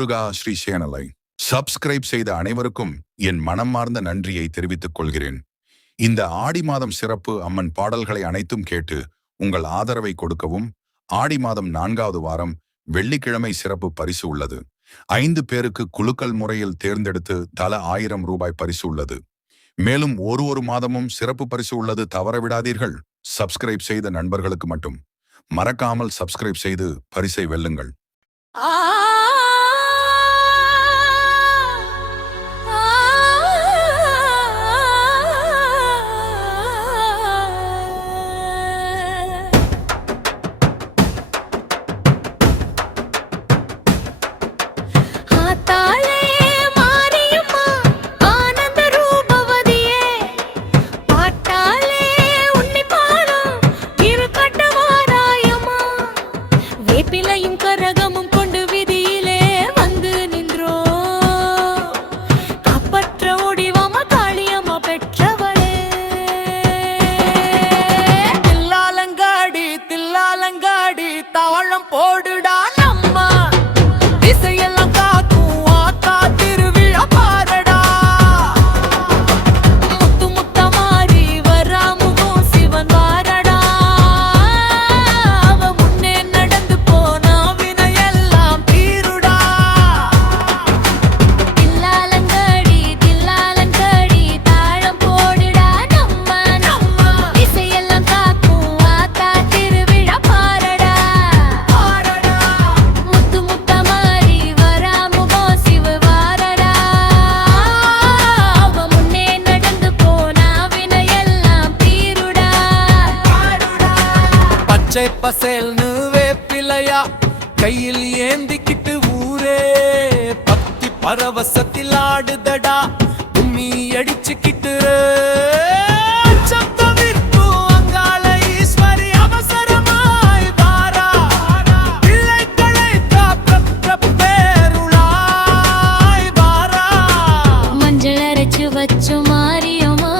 முருகா ஸ்ரீ சேனலை சப்ஸ்கிரைப் செய்த அனைவருக்கும் என் மனமார்ந்த நன்றியை தெரிவித்துக் கொள்கிறேன். இந்த ஆடி மாதம் சிறப்பு அம்மன் பாடல்களை அனைத்தும் கேட்டு உங்கள் ஆதரவை கொடுக்கவும். ஆடி மாதம் 4வது வாரம் வெள்ளிக்கிழமை சிறப்பு பரிசு உள்ளது. 5 பேருக்கு குலுக்கல் முறையில் தேர்ந்தெடுத்து தலா 1000 ரூபாய் பரிசு உள்ளது. மேலும் ஒரு மாதமும் சிறப்பு பரிசு உள்ளது, தவறவிடாதீர்கள். சப்ஸ்கிரைப் செய்த நண்பர்களுக்கு மட்டும் மறக்காமல் சப்ஸ்கிரைப் செய்து பரிசை வெல்லுங்கள். போடுடா நம்மா திசையெல்லாம் காக்கும் ஆத்தா திருவிழா பாரடா. முத்து முத்த மாறி வராமுகம் சிவன் வாரடா. அவ முன்னே நடந்து போனா வினையெல்லாம் தீருடா. தில்லாலங்கடி தாழம் போடுடா நம்ம திசையெல்லாம் காக்கும் ஆத்தா திருவிழா பாரடா. பச்சை பசேல்னு வேப்பிலையா கையில் ஏந்திக்கிட்டு ஊரே பக்தி பரவசத்தில் ஆடுதடா. கும்மி அடிச்சுக்கிட்டு மஞ்சள் அரைச்சு வச்சு மாரியம்மா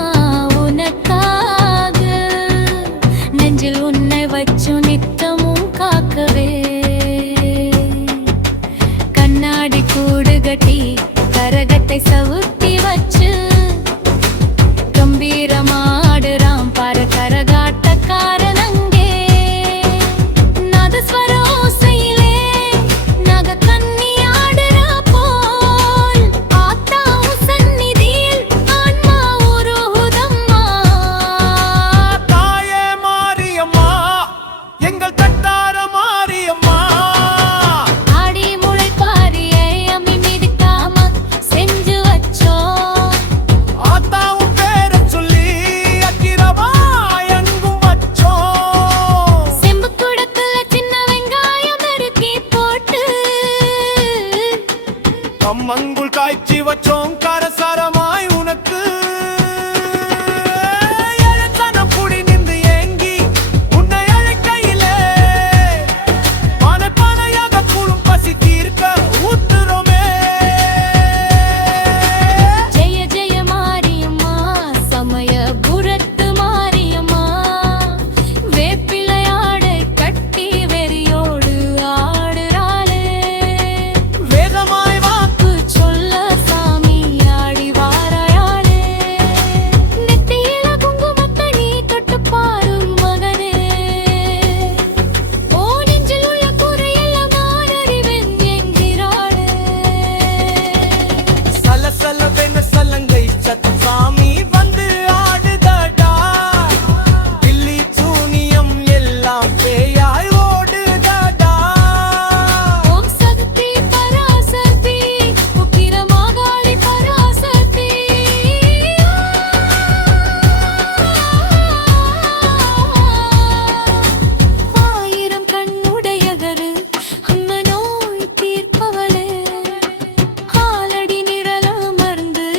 உனக்காக நெஞ்சில் உன்னை வச்சு நித்தமும் காக்கவே. கண்ணாடி கூடு கட்டி கரகத்தை சவுத்தி வச்சு கம்பீரமாடுறாம் பாரு கரகாட்டக்காரன் அங்கே. நாதஸ்வர ஓசையிலே நக கண்ணி ஆடுறா போல் ஆத்தாவும் சந்நிதியில் ஆன்மா உருகுதம்மா. தாயே மாரியம்மா எங்கள் கட்டார மாரியம்மா. ஆடி முளைப்பாரியை அம்மி மிதிக்காம செஞ்சு வச்சோம். ஆத்தாவும் பேர சொல்லி அக்கிரமா எங்கும் வச்சோம். செம்பு குடத்துல சின்ன வெங்காயம் நறுக்கி போட்டு கம்மங்குள் காய்ச்சி வச்சோம் கரசாரமாய் உனக்கு. எழுத்தனம் குடி நின்று ஏங்கி உன்னை அழைக்கையிலே பனையாக கூடும் பசி தீர்க்க ஊத்துறோமே. ஜெய ஜெய மாரியம்மா சமய புரத்து மாரியம்மா. வேப்பிலையாடை கட்டி வெறியோடு ஆடுறாளே. வேகமாய் வாக்கு சொல்ல சாமி ஆடி வாராயாளே. நெத்தியில குங்குமத்தை நீ தொட்டு பாரு மகனே. ஓ நெஞ்சில் உள்ள குறையெல்லாம் நான் அறிவேன் என்கிறாளே. சலசலவென சலங்கை சத்தம் சாமி வந்து ஆடுதடா. பில்லி சூனியம் எல்லாம் பேயாய் ஓடுதடா. ஓம் சக்தி பராசக்தி உக்கிரமாகாளி பராசக்தி. ஆயிரம் கண்ணுடையகரு அம்ம நோய் தீர்ப்பவளே. ஆலடி நிரல மருந்து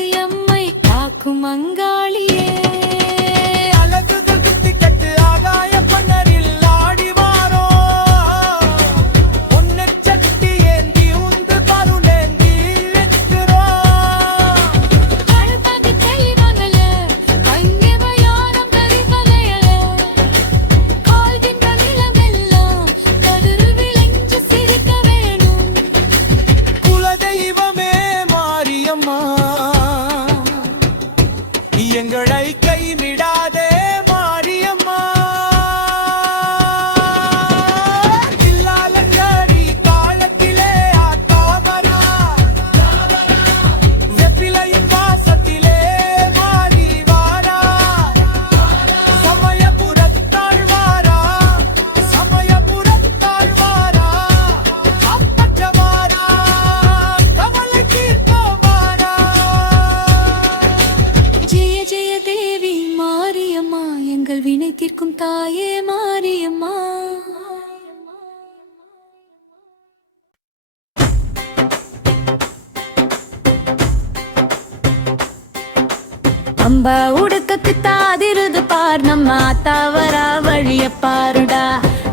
அம்ப உடுக்கக்கு தாதிருது பார் நம்ம ஆத்தாவரா வழிய பாருடா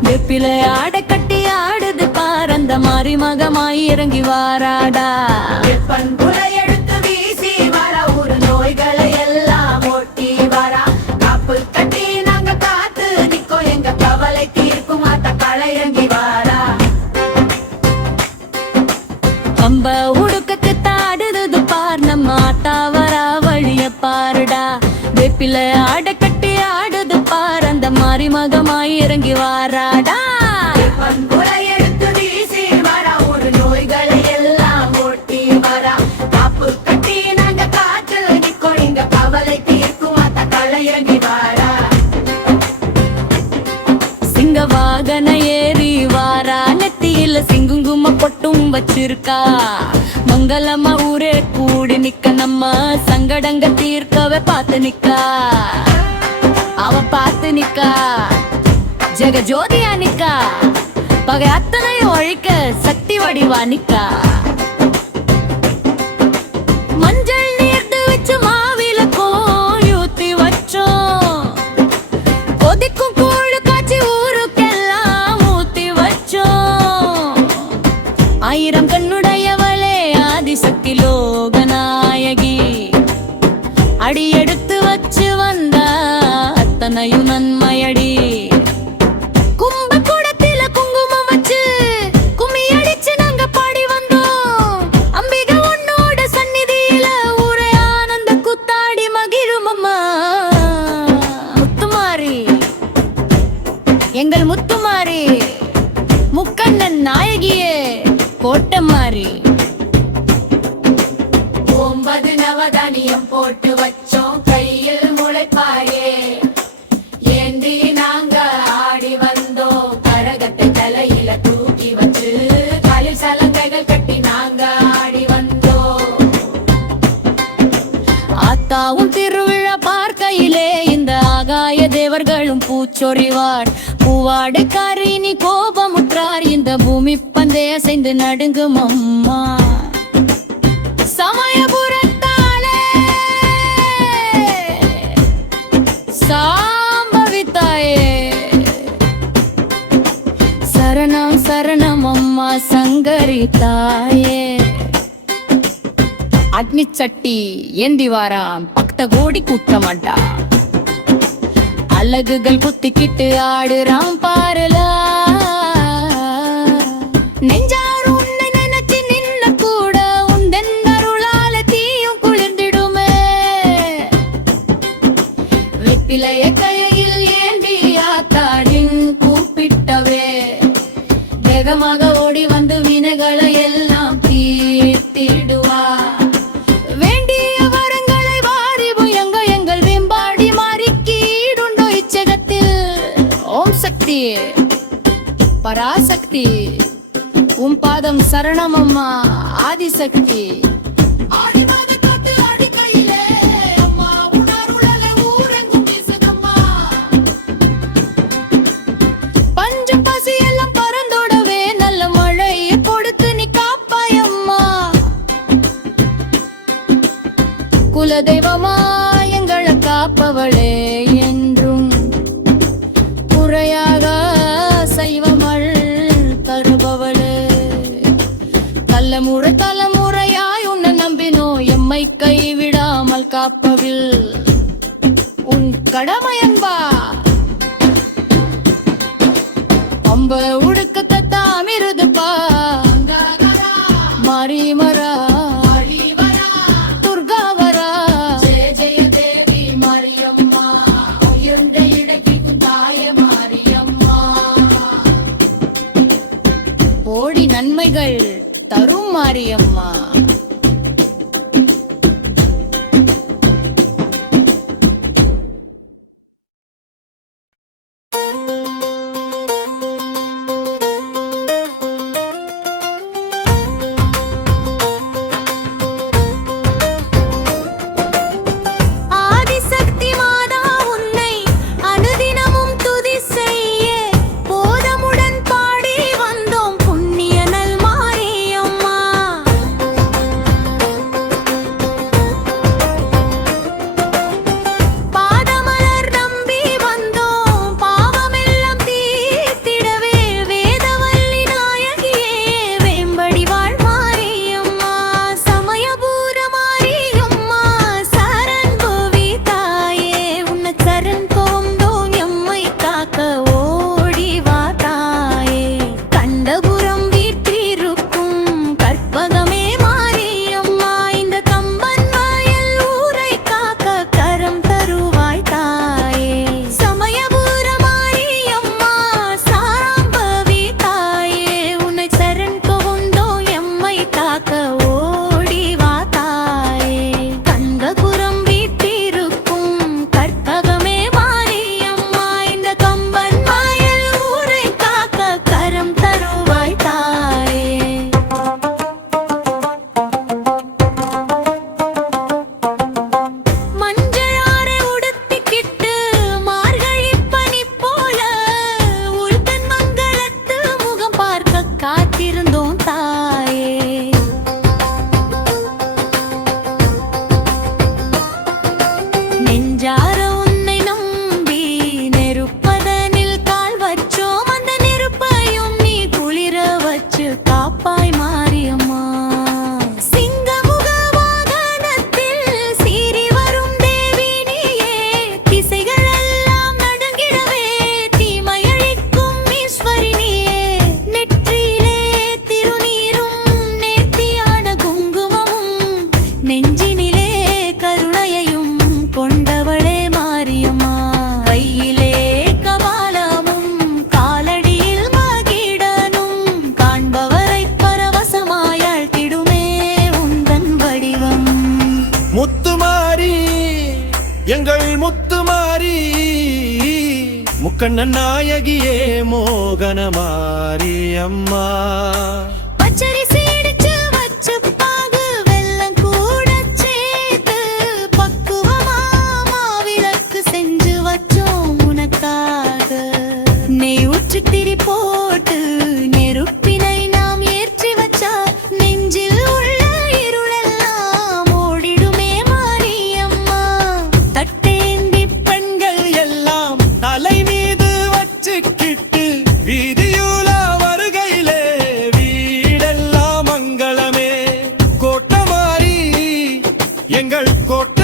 வெப்பில ஆடை கட்டி ஆடுது பார் அந்த மாதிரி மகமாய் இறங்கி வாராடா பண்புல எடுத்து வீசி வர ஒரு நோய்களை எல்லாம் ஓட்டி வரா காப்பு கட்டி நாங்க காத்து நிக்கோ எங்க கவலை தீர்க்கும் அத்த களையங்கி வாரா அம்ப உடுக்கக்கு தாடுது பார் நம்ம ஆத்தாவரா வழிய பாருடா வெப்பில ஆடை கட்டி ஆடுது பார் அந்த மாதிரி மகமாய் இறங்கி வாராடா பண்புல எடுத்து வீசி வர ஒரு நோய்களை எல்லாம் ஓட்டி வரா காப்பு கட்டி நாங்க காத்து நிக்கோ எங்க கவலை தீர்க்கும் அத்த களையங்கி வாரா சிங்க வாகன ஏறி வாரா நெத்தியில சிங்குங்கும பொட்டும் வச்சிருக்கா மங்களம்மா ஊரே கூடி நிக்க நம்ம சங்கடங்க தீர்க்கவே பார்த்து நிக்கா அவ பார்த்து நிக்கா ஜெக ஜோதியா நிக்கா பகை அத்தனையும் ஒழிக்க சக்தி வடிவா நிக்கா மஞ்சள் நீர்த்து வச்சு மாவில கோயூத்தி வச்சோம் கொதிக்கும் கூழு காய்ச்சி ஊருக்கெல்லாம் ஊத்தி வச்சோம் ஆயிரம் கண்ணுடையவளே ஆதிசக்தி லோகநாயகி அடி எடுத்து வச்சு வந்த அத்தனையும் நன்மையடி கும்பகூடத்தில குங்குமம் வச்சு கும்மி அடிச்சு நாங்க பாடி வந்தோம் அம்பிகை உன்னோட சந்நிதியில ஊரே ஆனந்த குத்தாடி மகிழும் அம்மா முத்துமாரி எங்கள் முத்துமாரி முக்கண்ணன் நாயகியே கோட்டமாரி 9 நவதானியம் போட்டு வச்சோம் கையில் முளைப்பாயே ஏந்தி நாங்க ஆடி வந்தோம் கரகத்தை தலையில தூக்கி வச்சு காலில் சலங்கைகள் கட்டி நாங்க ஆடி வந்தோம் ஆத்தாவும் திருவிழா பார்க்கையிலே இந்த ஆகாய தேவர்களும் பூச்சொறிவார் பூவாடைக்காரி நீ கோபமுற்றார் இந்த பூமி பந்தே அசைந்து நடுங்கும் அம்மா சமயபுரத்தாலே சாம்பவித்தாயே சரணம் சரணம் அம்மா சங்கரி தாயே அக்னி சட்டி ஏந்தி வாராம் பக்த கோடி கூட்டமாட்டா அழகுகள் குத்திக்கிட்டு ஆடுறாம் பாருலா நெஞ்சாரு உன்னை நினைச்சு நின்ன கூட உந்தன் அருளால தீயும் குளிர்ந்திடுமே வெப்பிலைய கையில் ஏந்தி ஆத்தாடின் கூப்பிட்டவே வேகமாக ஓடி வந்து வினைகளை எல்லாம் தீர்த்திடுவா வேண்டிய வரங்களை வாரி புயங்க எங்கள் வெம்பாடி மாறி கீடுண்டோ இச்சகத்தில் ஓம் சக்தி பராசக்தி உன் பாதம் சரணம் அம்மா ஆதிசக்தி ஆடிவாக தொட்டு அடிக்கையிலே அம்மா உணருளல ஊரெங்கும் வீசுதம்மா பஞ்சம் பசி எல்லாம் பறந்தோடவே நல்ல மழையை கொடுத்து நீ காப்பாயம்மா குலதெய்வமா எங்களை காப்பவளே என்றும் குறையாக சைவமல் தருபவளே தலைமுறையாய் உன்னை நம்பினோ எம்மை கைவிடாமல் காப்பவில் உன் கடமையன்பா அம்ப உடுக்கத்தை தாமிருதுப்பா மாறி மரா துர்கா வரா ஜெய ஜெய தேவி மாரியம்மா உயர்ந்த இடத்திற்கும் தாய மாரியம்மா கோடி நன்மைகள் தரும் மாரியம்மா முத்துமாரி எங்கள் முத்துமாரி முக்கண்ணன் நாயகியே மோகனமாரி அம்மா பச்சரிசி இடிச்சு வச்சு பாகு வெல்லம் கூட சேர்த்து பக்குவமா மாவிளக்கு செஞ்சு வச்சோம் உனக்காக. நெய் ஊற்றி திரி போட்டு நெருப்பினை நாம் ஏற்றி வச்சா நெஞ்சில் உள்ள இருளெல்லாம் ஓடிடுமே மாரியம்மா. தட்டேந்தி பெண்கள் எல்லாம் தலை மீது வச்சுக்கிட்டு வீதியுலா வருகையிலே வீடெல்லாம் மங்களமே. கோட்டமாரி எங்கள் கோட்டை